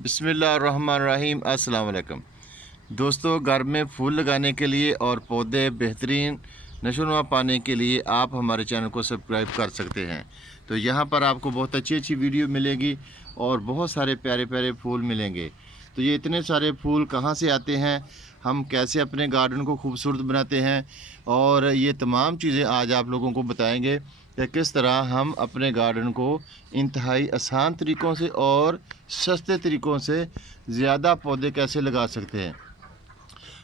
बिस्मिल्लाहिर्रहमानिर्रहीम। अस्सलाम वालेकुम दोस्तों, घर में फूल लगाने के लिए और पौधे बेहतरीन नशोनुमा पाने के लिए आप हमारे चैनल को सब्सक्राइब कर सकते हैं। तो यहाँ पर आपको बहुत अच्छी अच्छी वीडियो मिलेगी और बहुत सारे प्यारे प्यारे फूल मिलेंगे। तो ये इतने सारे फूल कहाँ से आते हैं, हम कैसे अपने गार्डन को खूबसूरत बनाते हैं, और ये तमाम चीज़ें आज आप लोगों को बताएंगे कि किस तरह हम अपने गार्डन को इंतहाई आसान तरीक़ों से और सस्ते तरीक़ों से ज़्यादा पौधे कैसे लगा सकते हैं।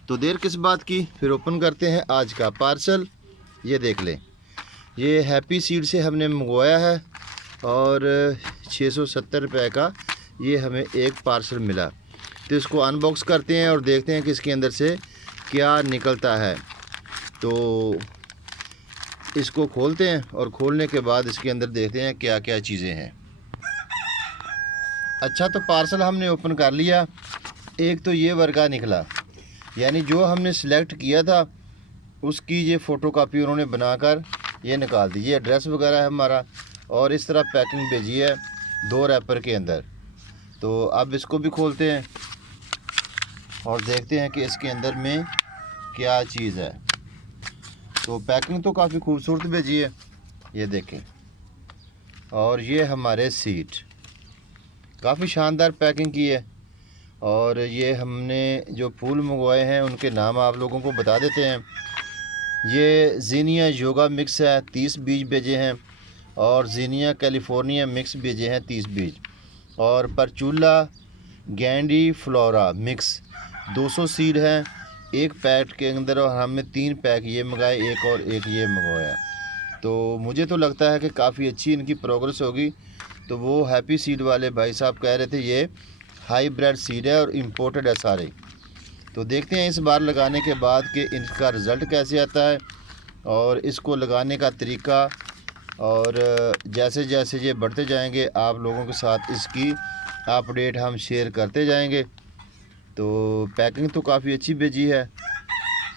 तो देर किस बात की, फिर ओपन करते हैं आज का पार्सल। ये देख लें, ये हैप्पी सीड से हमने मंगवाया है और 670 रुपये का ये हमें एक पार्सल मिला। तो इसको अनबॉक्स करते हैं और देखते हैं कि इसके अंदर से क्या निकलता है। तो इसको खोलते हैं और खोलने के बाद इसके अंदर देखते हैं क्या क्या चीज़ें हैं। अच्छा, तो पार्सल हमने ओपन कर लिया। एक तो ये वर्का निकला, यानी जो हमने सिलेक्ट किया था उसकी ये फ़ोटो कापी उन्होंने बनाकर ये निकाल दी। ये एड्रेस वगैरह है हमारा, और इस तरह पैकिंग भेजी है 2 रैपर के अंदर। तो अब इसको भी खोलते हैं और देखते हैं कि इसके अंदर में क्या चीज़ है। तो पैकिंग तो काफ़ी खूबसूरत भेजी है, ये देखें। और ये हमारे सीड काफ़ी शानदार पैकिंग की है। और ये हमने जो फूल मंगवाए हैं उनके नाम आप लोगों को बता देते हैं। ये जीनिया योगा मिक्स है, 30 बीज भेजे हैं, और जीनिया कैलिफोर्निया मिक्स भेजे हैं 30 बीज, और परचूला गैंडी फ्लोरा मिक्स 200 सीड हैं एक पैक के अंदर, और हमने 3 पैक ये मंगाए, एक और एक ये मंगवाया। तो मुझे तो लगता है कि काफ़ी अच्छी इनकी प्रोग्रेस होगी। तो वो हैप्पी सीड वाले भाई साहब कह रहे थे ये हाईब्रिड सीड है और इम्पोर्टेड है सारे। तो देखते हैं इस बार लगाने के बाद कि इनका रिज़ल्ट कैसे आता है और इसको लगाने का तरीका, और जैसे जैसे ये बढ़ते जाएंगे आप लोगों के साथ इसकी अपडेट हम शेयर करते जाएंगे। तो पैकिंग तो काफ़ी अच्छी भेजी है।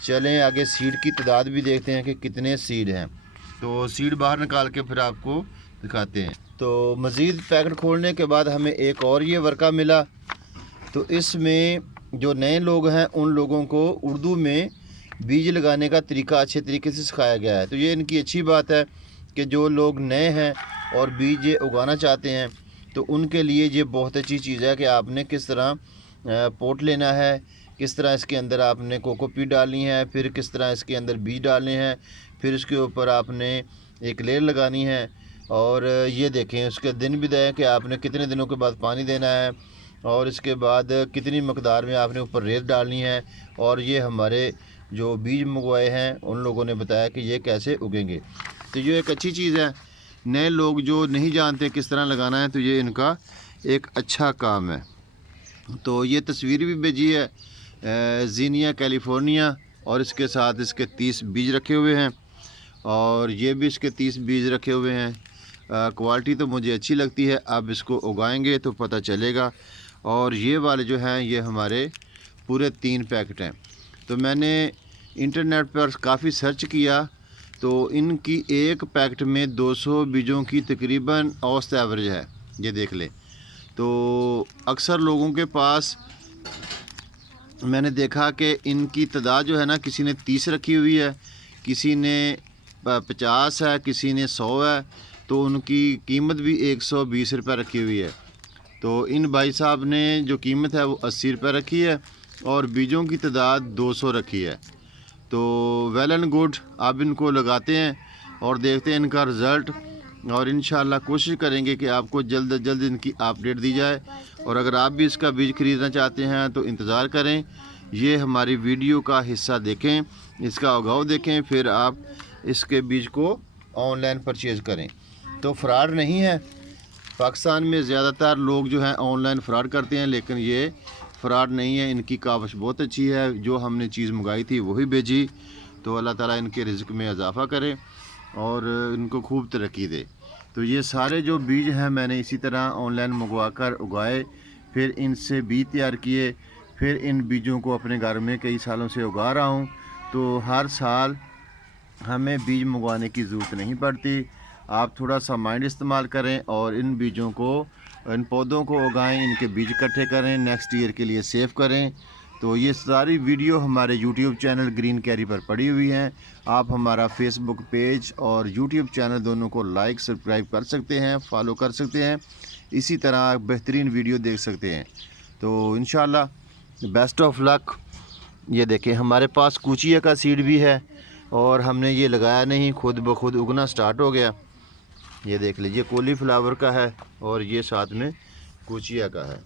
चलें आगे सीड की तादाद भी देखते हैं कि कितने सीड हैं। तो सीड बाहर निकाल के फिर आपको दिखाते हैं। तो मज़ीद पैकेट खोलने के बाद हमें एक और ये वर्का मिला। तो इसमें जो नए लोग हैं उन लोगों को उर्दू में बीज लगाने का तरीका अच्छे तरीके से सिखाया गया है। तो ये इनकी अच्छी बात है कि जो लोग नए हैं और बीज ये उगाना चाहते हैं तो उनके लिए ये बहुत अच्छी चीज़ है कि आपने किस तरह पोट लेना है, किस तरह इसके अंदर आपने कोकोपीट डालनी है, फिर किस तरह इसके अंदर बीज डालने हैं, फिर इसके ऊपर आपने एक लेयर लगानी है। और ये देखें उसके दिन भी दें कि आपने कितने दिनों के बाद पानी देना है, और इसके बाद कितनी मकदार में आपने ऊपर रेत डालनी है। और ये हमारे जो बीज मंगवाए हैं उन लोगों ने बताया कि ये कैसे उगेंगे। तो ये एक अच्छी चीज़ है। नए लोग जो नहीं जानते किस तरह लगाना है तो ये इनका एक अच्छा काम है। तो ये तस्वीर भी भेजी है जीनिया कैलिफोर्निया, और इसके साथ इसके 30 बीज रखे हुए हैं, और ये भी इसके 30 बीज रखे हुए हैं। क्वालिटी तो मुझे अच्छी लगती है। अब इसको उगाएंगे तो पता चलेगा। और ये वाले जो हैं ये हमारे पूरे 3 पैकेट हैं। तो मैंने इंटरनेट पर काफ़ी सर्च किया तो इनकी एक पैकेट में 200 बीजों की तकरीबन औसत एवरेज है, ये देख लें। तो अक्सर लोगों के पास मैंने देखा कि इनकी तादाद जो है ना, किसी ने 30 रखी हुई है, किसी ने 50 है, किसी ने 100 है। तो उनकी कीमत भी 120 रुपये रखी हुई है। तो इन भाई साहब ने जो कीमत है वो 80 रुपये रखी है, और बीजों की तादाद 200 रखी है। तो वेल एंड गुड, अब इनको लगाते हैं और देखते हैं इनका रिज़ल्ट, और इंशाअल्लाह कोशिश करेंगे कि आपको जल्द से जल्द इनकी अपडेट दी जाए। और अगर आप भी इसका बीज ख़रीदना चाहते हैं तो इंतज़ार करें, ये हमारी वीडियो का हिस्सा देखें, इसका उगाव देखें, फिर आप इसके बीज को ऑनलाइन परचेज़ करें। तो फ्रॉड नहीं है। पाकिस्तान में ज़्यादातर लोग जो हैं ऑनलाइन फ़्रॉड करते हैं, लेकिन ये फ़्रॉड नहीं है। इनकी काविश बहुत अच्छी है, जो हमने चीज़ मंगाई थी वही भेजी। तो अल्लाह ताला इनके रिज़्क़ में इजाफ़ा करे और इनको खूब तरक्की दे। तो ये सारे जो बीज हैं मैंने इसी तरह ऑनलाइन मंगवा कर उगाए, फिर इनसे बीज तैयार किए, फिर इन बीजों को अपने घर में कई सालों से उगा रहा हूँ। तो हर साल हमें बीज मंगवाने की ज़रूरत नहीं पड़ती। आप थोड़ा सा माइंड इस्तेमाल करें और इन बीजों को इन पौधों को उगाएं, इनके बीज इकट्ठे करें, नेक्स्ट ईयर के लिए सेव करें। तो ये सारी वीडियो हमारे यूट्यूब चैनल ग्रीन कैरी पर पड़ी हुई हैं। आप हमारा फेसबुक पेज और यूट्यूब चैनल दोनों को लाइक सब्सक्राइब कर सकते हैं, फॉलो कर सकते हैं। इसी तरह बेहतरीन वीडियो देख सकते हैं। तो इंशाल्लाह बेस्ट ऑफ लक। ये देखें, हमारे पास कूचिया का सीड भी है और हमने ये लगाया नहीं, खुद ब खुद उगना स्टार्ट हो गया। ये देख लीजिए, कॉलीफ्लावर का है और ये साथ में कूचिया का है।